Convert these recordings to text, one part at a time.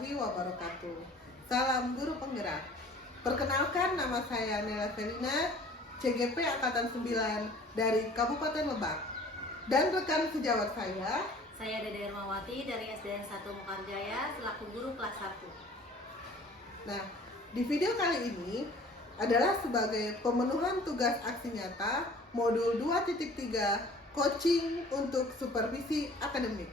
warahmatullahi wabarakatuh. Salam guru penggerak. Perkenalkan, nama saya Nela Verina, CGP Angkatan 9 dari Kabupaten Lebak. Dan rekan sejawat saya Dede Hermawati dari SDN 1 Mekarjaya selaku guru kelas 1. Nah, di video kali ini adalah sebagai pemenuhan tugas aksi nyata modul 2.3 coaching untuk supervisi akademik.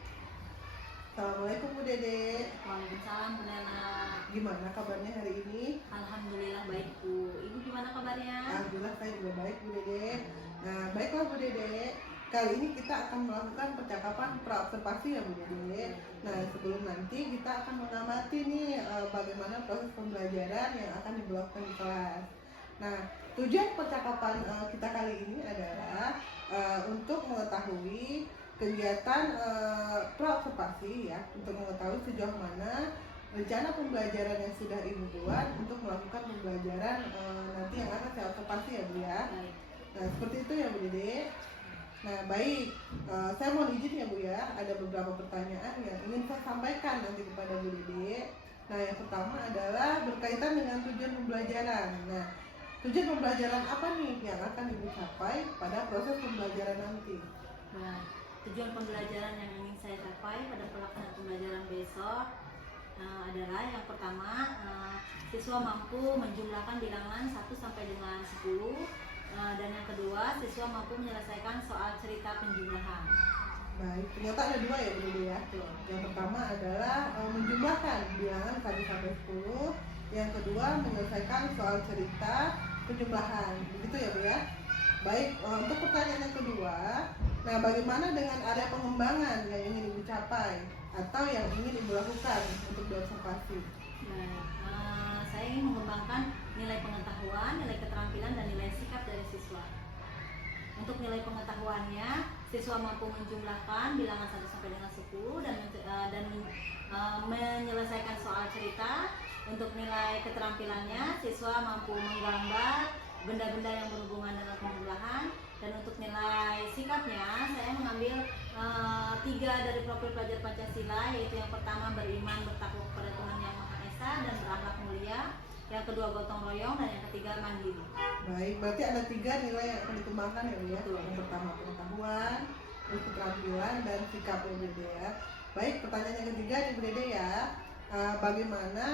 Assalamualaikum Bu Dede. Waalaikumsalam Bu Nela. Gimana kabarnya hari ini? Alhamdulillah baik Bu. Ibu gimana kabarnya? Alhamdulillah saya juga baik Bu Dede. Nah, baiklah Bu Dede. Kali ini kita akan melakukan percakapan praobservasi ya Bu Dede. Nah, sebelum nanti kita akan mengamati nih bagaimana proses pembelajaran yang akan dilakukan di kelas. Nah, tujuan percakapan kita kali ini adalah untuk mengetahui kegiatan praobservasi ya, untuk mengetahui sejauh mana rencana pembelajaran yang sudah Ibu buat untuk melakukan pembelajaran nanti yang akan saya observasi ya Bu ya. Nah, seperti itu ya Bu Dede. Nah, baik, saya mohon izin ya Bu ya, ada beberapa pertanyaan yang ingin saya sampaikan nanti kepada Bu Dede. Nah, yang pertama adalah berkaitan dengan tujuan pembelajaran. Nah, tujuan pembelajaran apa nih yang akan Ibu capai pada proses pembelajaran nanti? Nah, tujuan pembelajaran yang ingin saya capai pada pelaksanaan pembelajaran besok adalah yang pertama, siswa mampu menjumlahkan bilangan 1 sampai dengan 10. Dan yang kedua, siswa mampu menyelesaikan soal cerita penjumlahan. Baik, ternyata ada dua ya Bu Dede ya. Yang pertama adalah menjumlahkan bilangan 1 sampai 10. Yang kedua, menyelesaikan soal cerita penjumlahan. Begitu ya Bu ya. Baik, untuk pertanyaan yang kedua, nah bagaimana dengan area pengembangan yang ingin Ibu capai atau yang ingin Ibu lakukan untuk diobservasi? Saya ingin mengembangkan nilai pengetahuan, nilai keterampilan, dan nilai sikap dari siswa. Untuk nilai pengetahuannya, siswa mampu menjumlahkan bilangan 1 sampai dengan 10 dan menyelesaikan soal cerita. Untuk nilai keterampilannya, siswa mampu menggambar benda-benda yang berhubungan dengan penjumlahan. Dan untuk nilai sikapnya, saya mengambil 3 dari profil pelajar Pancasila, yaitu yang pertama beriman, bertakwa kepada Tuhan Yang Maha Esa dan berakhlak mulia. Yang kedua gotong royong, dan yang ketiga mandiri. Baik, berarti ada 3 nilai yang akan dikembangkan ya Bu ya. Betul. Yang pertama pengetahuan, terus keterampilan, dan sikap ya Bu Dede ya. Baik, pertanyaan yang ketiga nih Bu Dede ya. Bagaimana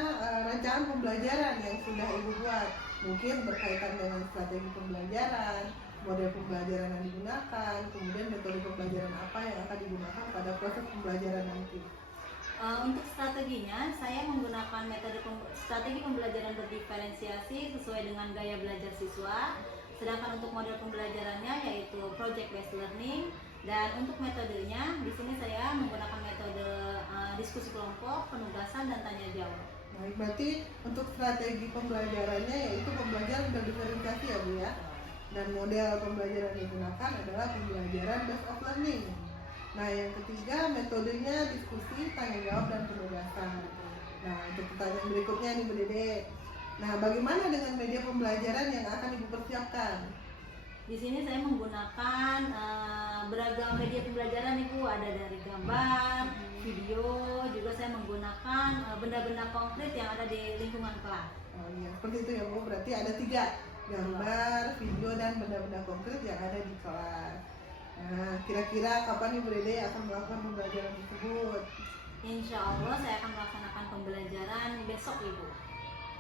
rancangan pembelajaran yang sudah Ibu buat? Mungkin berkaitan dengan strategi pembelajaran, model pembelajaran yang digunakan, kemudian metode pembelajaran apa yang akan digunakan pada proses pembelajaran nanti. Untuk strateginya, saya menggunakan strategi pembelajaran berdiferensiasi sesuai dengan gaya belajar siswa. Sedangkan untuk model pembelajarannya yaitu project based learning, dan untuk metodenya di sini saya menggunakan metode diskusi kelompok, penugasan, dan tanya jawab. Baik, berarti untuk strategi pembelajarannya yaitu pembelajaran berdiferensiasi ya Bu ya. Dan model pembelajaran yang digunakan adalah pembelajaran based of learning. Nah, yang ketiga metodenya diskusi, tanya jawab, dan penugasan. Nah, untuk pertanyaan berikutnya nih Bu Dede. Nah, bagaimana dengan media pembelajaran yang akan Ibu persiapkan? Di sini saya menggunakan beragam media pembelajaran Ibu, ada dari gambar, video, juga saya menggunakan benda-benda konkret yang ada di lingkungan kelas. Oh iya, seperti itu ya Bu. Berarti ada 3, gambar, video, dan benda-benda konkret yang ada di kelas. Nah, kira-kira kapan nih Bu Dede akan melakukan pembelajaran tersebut? Insya Allah saya akan melaksanakan pembelajaran besok Ibu.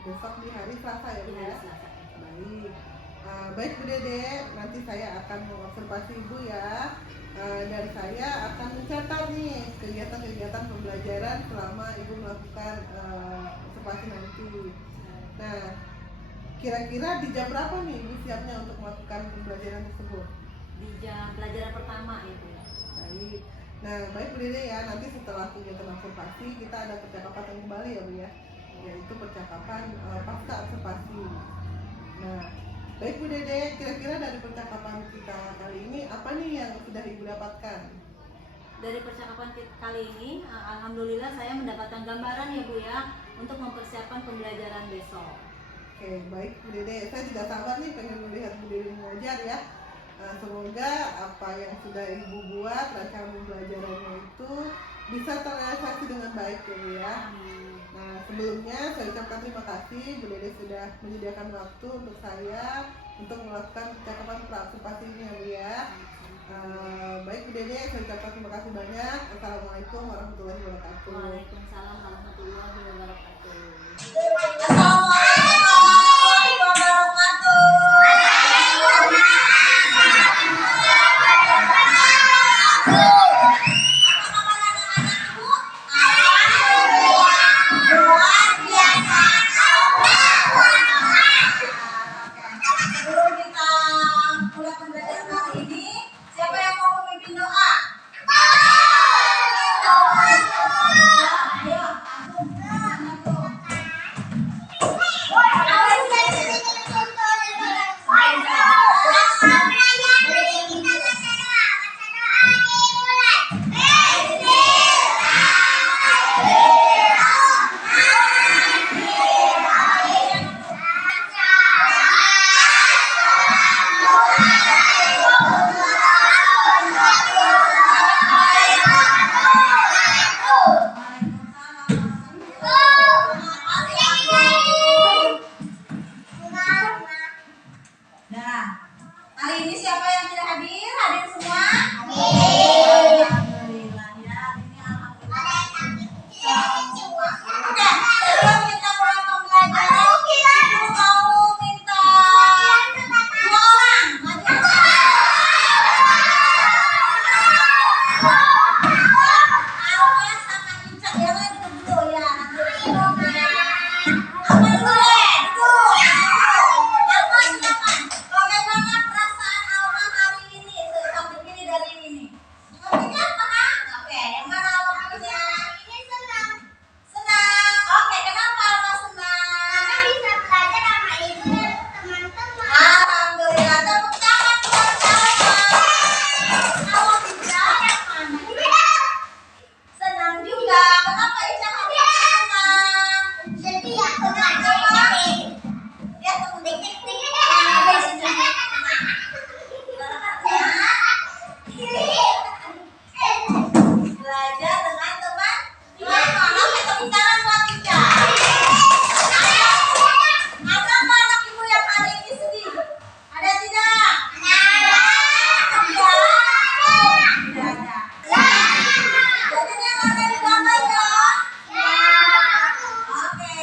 Besok di hari Selasa ya Bu Di hari ya? Selasa. Baik. Baik Bu Dede, nanti saya akan mengobservasi Ibu ya. Dan saya akan mencatat nih kegiatan-kegiatan pembelajaran selama Ibu melakukan observasi nanti. Nah, kira-kira di jam berapa nih Ibu siapnya untuk melakukan pembelajaran tersebut? Di jam pelajaran pertama Ibu. Baik. Nah, baik Bu Dede ya, nanti setelah kegiatan observasi kita ada percakapan kembali ya Bu ya, yaitu percakapan pasca observasi. Nah, baik Bu Dede, kira-kira dari percakapan kita kali ini apa nih yang sudah Ibu dapatkan? Dari percakapan kali ini, alhamdulillah saya mendapatkan gambaran ya Bu ya, untuk mempersiapkan pembelajaran besok. Oke, baik Bu Dede, saya tidak sabar nih pengen melihat Bu Dede mengajar ya. Semoga apa yang sudah Ibu buat, rancangan pembelajarannya itu bisa terrealisasi dengan baik ya Bu ya. Amin. Nah, sebelumnya saya ucapkan terima kasih Bu Dede sudah menyediakan waktu untuk saya untuk melakukan percakapan pra-observasi ini ya Bu ya. Baik Bu Dede, saya ucapkan terima kasih banyak. Assalamualaikum warahmatullahi wabarakatuh. Waalaikumsalam warahmatullahi wabarakatuh. Assalamualaikum warahmatullahi wabarakatuh. Sebelum kita mulai pembelajaran kali ini, siapa yang mau memimpin doa? Ayo, nah, hari ini siapa yang tidak hadir? Hadir semua? Alhamdulillah ya. Ini alhamdulillah. Oke, sebelum kita mulai pembelajaran, ibu mau minta 2 orang maju. Alma sama Ica, ya kan dulu ya. Apa dulu ya? Alma silakan. Bagaimana perasaan Alma hari ini sampai begini dari ini? Sepertinya apa kan? Oke, yang mana Alma pilihnya? Ini senang. Senang. Oke, kenapa Alma senang? Karena bisa belajar sama ibu dan teman-teman. Alhamdulillah, tepuk tangan buat Alma. Alma bisa yang mana? Senang juga. Kenapa Ica hari ini senang? Jadi ya senang. Ya tunggu dikit. Belajar dengan teman. Oke, tepuk tangan buat Ica. Ada nggak anak ibu yang hari ini sedih? Ada tidak? Tidak ada. Jadi yang ada di gambar dong. Oke.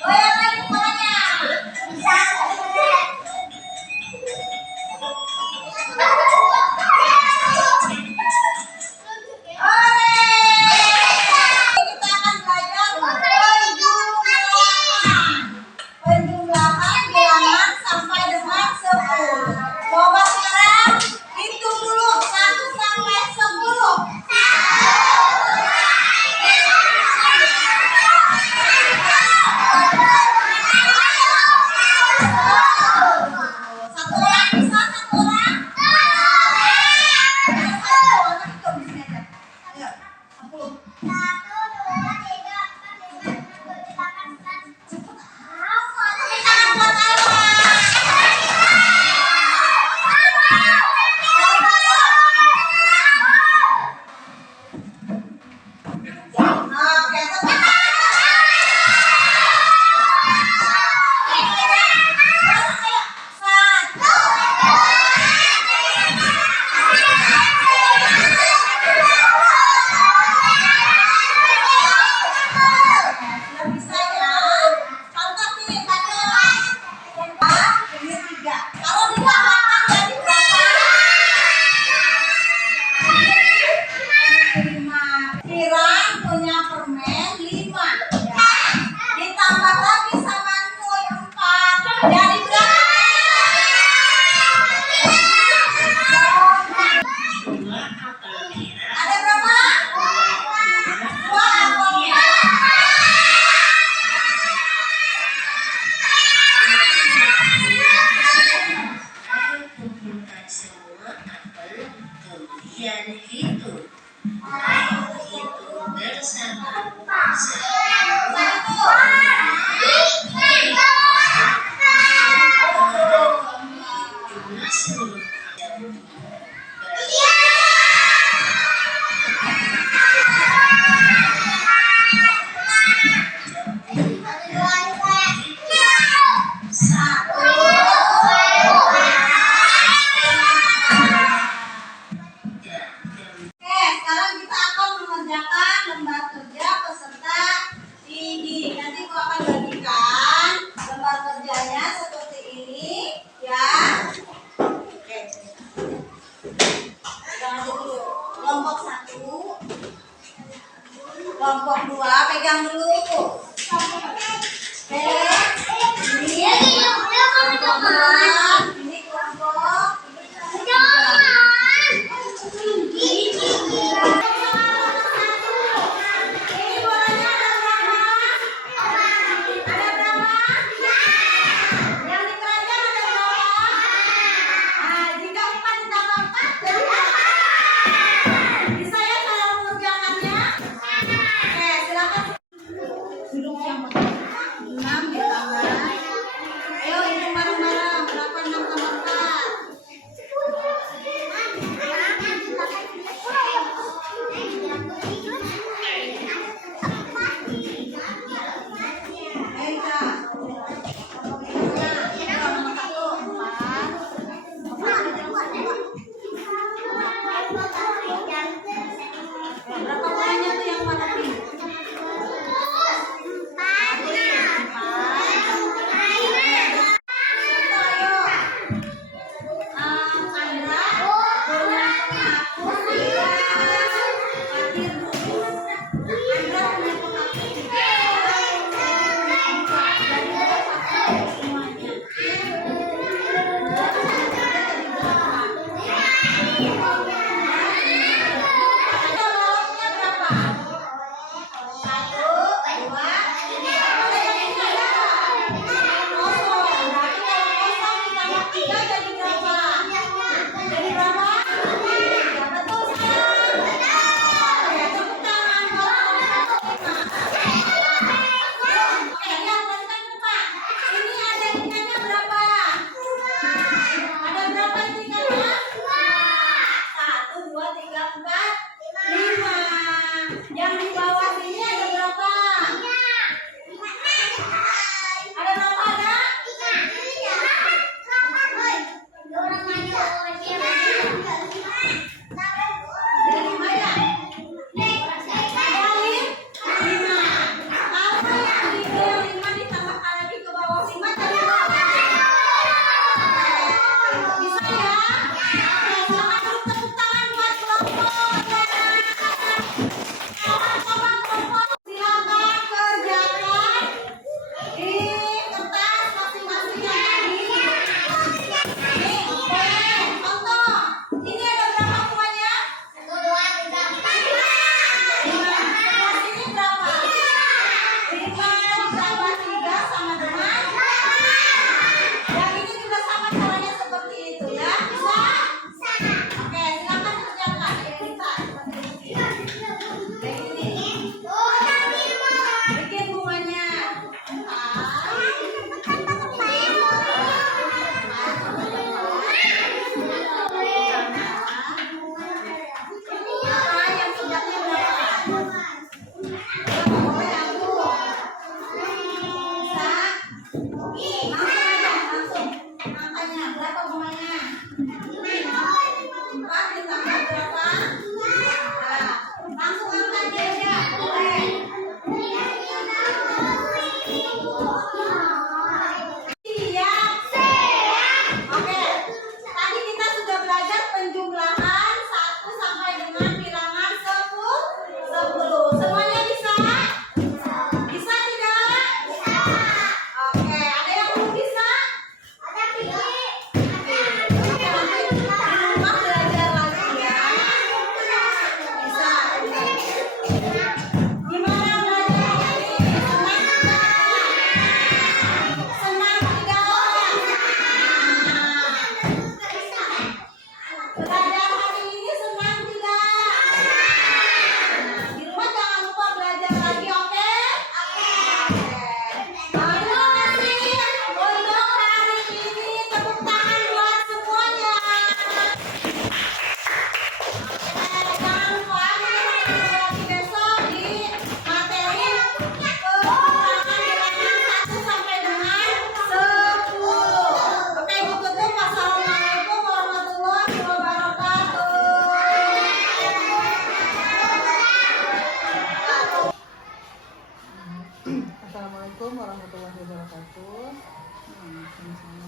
Goyang lagi kepalanya. Kita akan belajar penjumlahan bilangan sampai dengan 10. Coba sekarang hitung dulu 1 sampai 10. Satu orang bisa, satu orang. Hitung di sini aja. Ayo, 10. 1, 2, 3, 4, 5, 6, 7, 8, 9. Cepet amat. Tepuk tangan buat Alma. Oke, tepuk tangan. Ayo, 1. Sudah bisa ya? Contoh nih, 1. Jadi berapa? Ada berapa? 2 apel merah. Ayo kumpulkan semua apel, kemudian hitung. Ayo hitung bersama. Jumlah seluruh apel Oke, sekarang kita akan mengerjakan lembar kerja peserta ini. Nanti gua akan bagikan lembar kerjanya seperti ini, ya. Oke. Pegang aja dulu. Kelompok 1, kelompok 2, pegang dulu. Oke. Ini kelompok 2, ini kelompok 3.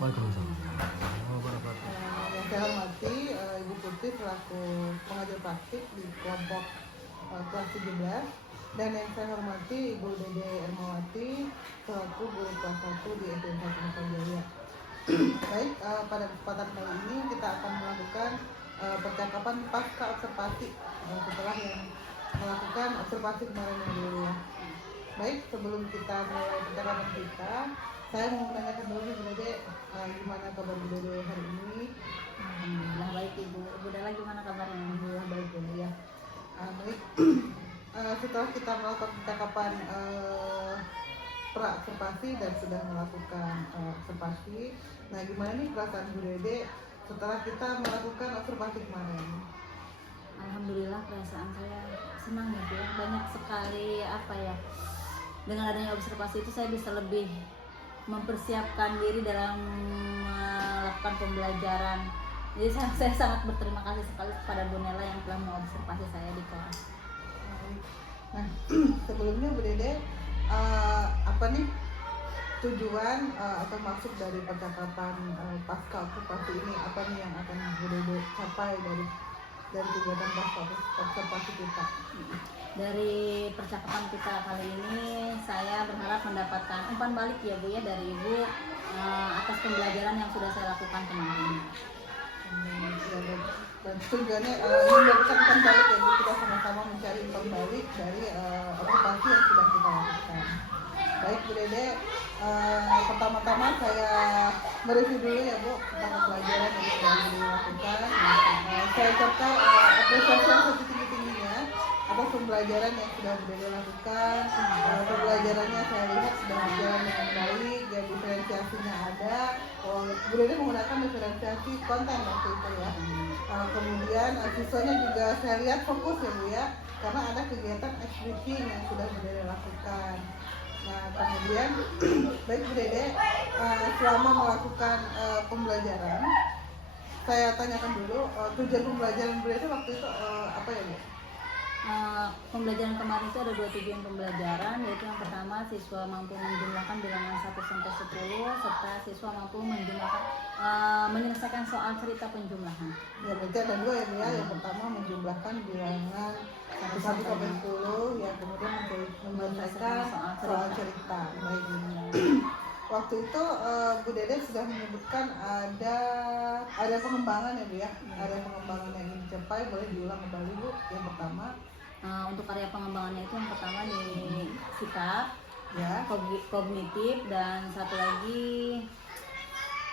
Waalaikumsalam wabarakatuh. Yang saya hormati Ibu Putri selaku pengajar praktik di kelompok kelas 17, dan yang saya hormati Ibu Dede Ermawati selaku guru kelas 1 di SDN 1 Nopal Jaya. Baik, pada kesempatan kali ini kita akan melakukan percakapan pasca observasi setelah yang melakukan observasi kemarin yang dulu ya. Baik, sebelum kita mulai percakapan kita, saya mau menanyakan dulu nih Bu Dede, gimana kabar Bu Dede hari ini? Alhamdulillah baik Ibu. Ibu Dela gimana kabarnya? Alhamdulillah baik Bu ya. Baik, setelah kita melakukan percakapan pra-observasi dan sudah melakukan observasi, nah gimana nih perasaan Bu Dede setelah kita melakukan observasi kemarin? Alhamdulillah perasaan saya senang ya Bu. Banyak sekali apa ya, dengan adanya observasi itu saya bisa lebih mempersiapkan diri dalam melakukan pembelajaran. Jadi saya sangat berterima kasih sekali kepada Bu Nela yang telah mengobservasi saya di kelas. Nah, sebelumnya Bu Dede, apa nih tujuan atau maksud dari percakapan pasca observasi ini? Apa nih yang akan Bu Dede capai dari kegiatan pasca observasi kita? Dari percakapan kita kali ini, saya berharap mendapatkan umpan balik ya Bu ya dari Ibu atas pembelajaran yang sudah saya lakukan kemarin. Dan tujuannya ini mendapatkan umpan balik ya Bu, kita sama-sama mencari umpan balik dari observasi yang sudah kita lakukan. Baik Bu Dede, pertama-tama saya mereview dulu ya Bu tentang pembelajaran yang sudah dilakukan. Saya ucapkan apresiasi yang setinggi-tingginya atas pembelajaran yang sudah Bu Dede lakukan. Pembelajarannya saya lihat sudah berjalan dengan baik, ya diferensiasinya ada. Bu Dede menggunakan diferensiasi konten waktu itu ya. Kemudian siswanya juga saya lihat fokus ya Bu ya, karena ada kegiatan activity yang sudah Bu Dede lakukan. Nah kemudian baik Bu Dede, selama melakukan pembelajaran, saya tanyakan dulu tujuan pembelajaran Bu Dede waktu itu apa ya Bu? Pembelajaran kemarin itu ada 2 tujuan pembelajaran, yaitu yang pertama siswa mampu menjumlahkan bilangan 1 sampai 10 serta siswa mampu menjumlahkan menyelesaikan soal cerita penjumlahan. Ya berarti ada 2 ya Bu ya. Yang pertama menjumlahkan bilangan 1 sampai 10, ya kemudian menyelesaikan soal cerita. Baik. Waktu itu Bu Dede sudah menyebutkan ada pengembangan ya Bu ya. Ada pengembangan yang ingin dicapai, boleh diulang kembali Bu. Yang pertama Untuk area pengembangannya itu yang pertama di sikap, ya, kognitif, dan satu lagi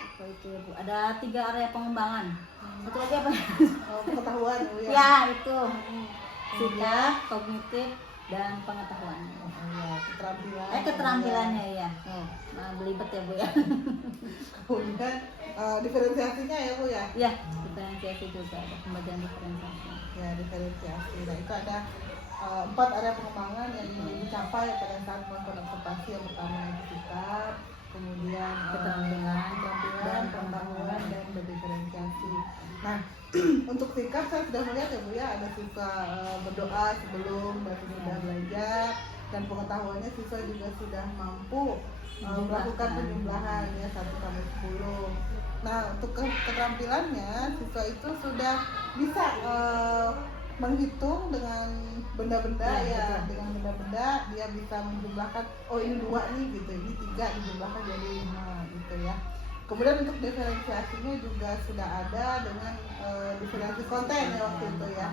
apa itu ya Bu? Ada 3 area pengembangan. Satu lagi apa? pengetahuan ya Bu ya. Ya itu sikap, kognitif, dan pengetahuan. Ya, keterampilan. Keterampilannya ya. Belibet ya Bu ya. Kemudian diferensiasinya ya Bu ya. Ya, diferensiasi juga ada pembelajaran diferensiasi. Ya, diferensiasi. Nah itu ada 4 area pengembangan yang ingin dicapai pada saat melakukan observasi. Yang pertama itu sikap, kemudian Keterampilan, dan pengetahuan dan berdiferensiasi. Nah untuk sikap saya sudah melihat ya Bu ya, ada siswa berdoa sebelum dan sudah belajar, dan pengetahuannya siswa juga sudah mampu melakukan penjumlahan ya 1 sampai 10. Nah untuk keterampilannya siswa itu sudah bisa menghitung dengan benda-benda ya, dengan benda-benda dia bisa menjumlahkan, oh ini 2 nih gitu, ini 3 dijumlahkan jadi 5 gitu ya. Kemudian untuk diferensiasinya juga sudah ada dengan diferensiasi konten ya waktu itu ya.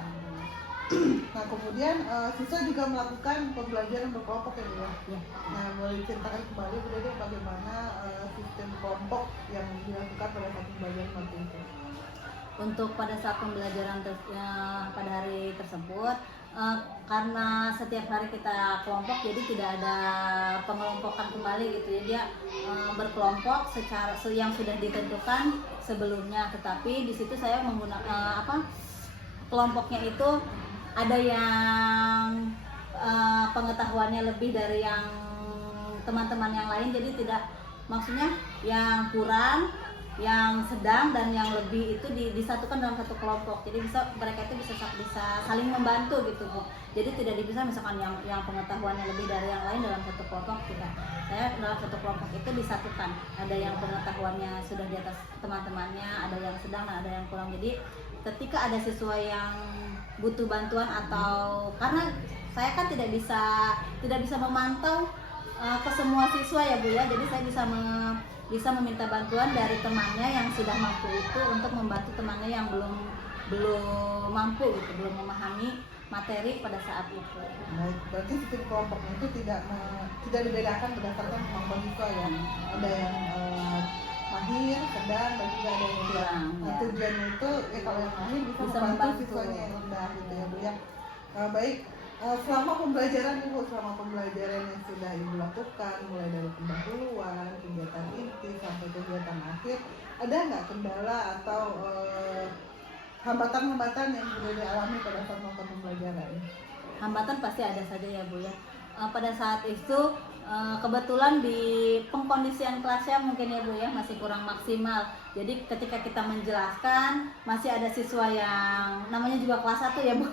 Nah kemudian siswa juga melakukan pembelajaran berkelompok ya Bu ya. Nah boleh ceritakan kembali Bu Dede bagaimana sistem kelompok yang dilakukan pada saat pembelajaran waktu itu? Untuk pada saat pembelajaran pada hari tersebut, karena setiap hari kita kelompok, jadi tidak ada pengelompokan kembali gitu ya. Dia berkelompok secara yang sudah ditentukan sebelumnya, tetapi di situ saya menggunakan kelompoknya itu ada yang pengetahuannya lebih dari yang teman-teman yang lain, jadi tidak, maksudnya yang kurang yang sedang dan yang lebih itu disatukan dalam satu kelompok. Jadi mereka itu bisa saling membantu gitu Bu. Jadi tidak bisa misalkan yang pengetahuannya lebih dari yang lain dalam satu kelompok, tidak. Saya dalam satu kelompok itu disatukan. Ada yang pengetahuannya sudah di atas teman-temannya, ada yang sedang, ada yang kurang. Jadi ketika ada siswa yang butuh bantuan atau karena saya kan tidak bisa memantau ke semua siswa ya Bu ya. Jadi saya bisa meminta bantuan dari temannya yang sudah mampu itu untuk membantu temannya yang belum mampu gitu, belum memahami materi pada saat itu. Baik, berarti setiap kelompoknya itu tidak dibedakan berdasarkan kemampuan siswa ya. Ada yang mahir, sedang, dan juga ada yang kurang. Nah, Ya. tujuannya itu kalau yang mahir bisa membantu membantu siswanya yang rendah gitu ya Bu ya. Baik, selama pembelajaran Ibu, selama pembelajaran yang sudah Ibu lakukan, mulai dari pendahuluan, kegiatan inti sampai kegiatan akhir, ada nggak kendala atau hambatan-hambatan yang sudah dialami pada saat melakukan pembelajaran? Hambatan pasti ada saja ya Bu ya. Pada saat itu kebetulan di pengkondisian kelasnya mungkin ya Bu ya masih kurang maksimal. Jadi ketika kita menjelaskan masih ada siswa yang namanya juga kelas 1 ya Bu.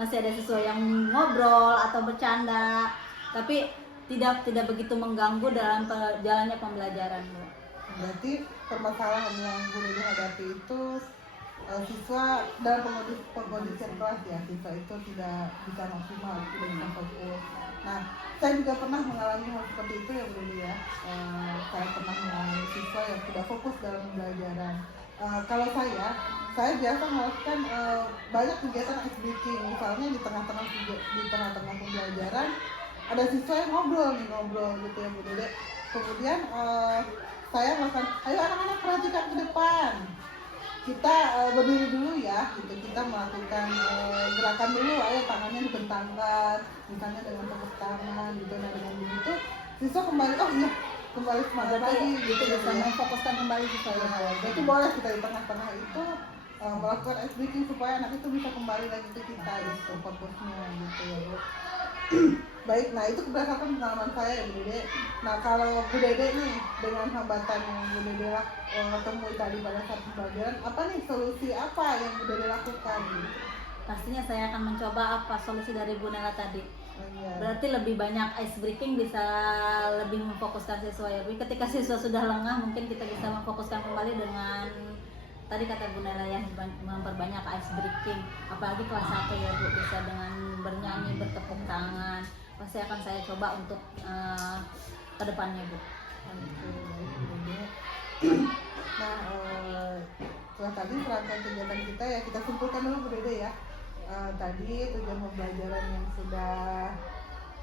Masih ada siswa yang ngobrol atau bercanda. Tapi tidak begitu mengganggu dalam jalannya pembelajaran Bu. Berarti permasalahan yang boleh dihadapi itu siswa dalam pengkondisian kelas ya, siswa itu tidak bisa maksimal, tidak bisa fokus. Nah, saya juga pernah mengalami hal seperti itu ya Bu ya. Saya pernah mengalami siswa yang tidak fokus dalam pembelajaran. Kalau saya biasa melakukan banyak kegiatan ice breaking, misalnya di tengah-tengah pembelajaran ada siswa yang ngobrol gitu ya Bu Dede. Kemudian saya melakukan, ayo anak-anak perhatikan ke depan. Kita berdiri dulu ya, gitu. Kita melakukan gerakan dulu, ayo tangannya dibentangkan, misalnya dengan tepuk tangan, gitu. Nah dengan begitu siswa kembali, oh iya, kembali semangat lagi, gitu Bisa ya. memfokuskan kembali siswa yang Nah, berarti boleh kita di tengah-tengah itu melakukan ice breaking supaya anak itu bisa kembali lagi ke kita, gitu, fokusnya, gitu ya Bu. Baik, nah itu berdasarkan pengalaman saya ya Bu Dede. Nah kalau Bu Dede nih dengan hambatan yang Bu Dede temui tadi pada saat pembelajaran, apa nih solusi apa yang Bu Dede lakukan gitu? pastinya saya akan mencoba apa solusi dari Bu Nela tadi. Oh, iya. Berarti lebih banyak ice breaking, bisa lebih memfokuskan siswa ya Bu. Ketika siswa sudah lengah mungkin kita bisa memfokuskan kembali dengan tadi kata Bu Nela ya, memperbanyak ice breaking. Apalagi kelas 1 ya Bu, bisa dengan bernyanyi, bertepuk tangan. Pasti akan saya coba untuk ke depannya Bu. Oke, baik Bu Dede. Nah setelah tadi serangkaian kegiatan kita ya, kita simpulkan dulu Bu Dede ya. Tadi tujuan pembelajaran yang sudah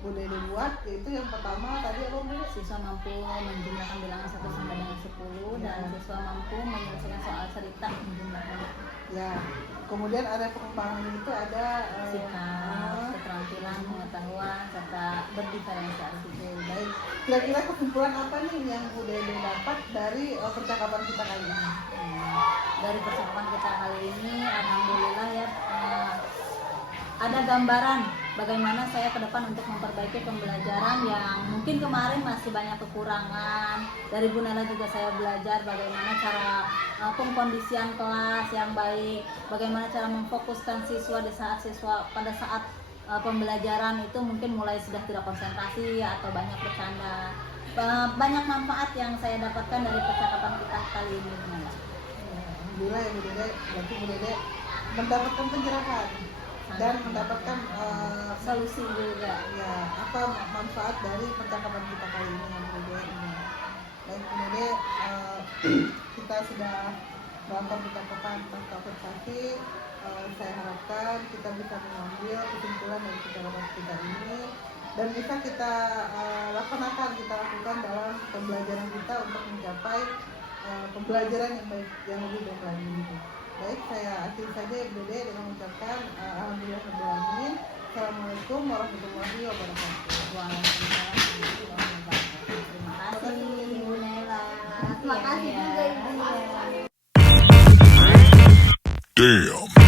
Bu Dede buat, yaitu yang pertama tadi apa Bu Dede? Siswa mampu menjumlahkan bilangan 1 sampai dengan 10 dan Ya. siswa mampu menyelesaikan soal cerita menjumlahkan Ya, kemudian ada pengembangan itu ada sikap, keterampilan, pengetahuan, serta berdiferensiasi. baik. Kira-kira kesimpulan apa nih yang Bu Dede dapat dari percakapan kita kali ini? Dari percakapan kita kali ini, alhamdulillah ya, ada gambaran bagaimana saya ke depan untuk memperbaiki pembelajaran yang mungkin kemarin masih banyak kekurangan. Dari Bu Nela juga saya belajar bagaimana cara pengkondisian kelas yang baik, bagaimana cara memfokuskan siswa di saat pada saat pembelajaran itu mungkin mulai sudah tidak konsentrasi atau banyak bercanda. Banyak manfaat yang saya dapatkan dari percakapan kita kali ini Bu Nela. Alhamdulillah ya Bu Dede, berarti Bu Dede mendapatkan pencerahan dan mendapatkan Solusi juga. ya apa manfaat dari percakapan kita kali ini ya Bu Dede. Baik Bu Dede, kita sudah melakukan percakapan tentang konsentrasi. Saya harapkan kita bisa mengambil kesimpulan dari percakapan kita ini dan bisa kita lakukan dalam pembelajaran kita untuk mencapai pembelajaran yang baik, yang lebih baik lagi gitu. Baik, saya akhiri saja ya Bu Dede dengan mengucapkan alhamdulillah. Assalamualaikum warahmatullahi wabarakatuh. Waalaikumsalam warahmatullahi wabarakatuh. Terima kasih Bu Nela. Terima kasih juga Ibu. Iya. Damn.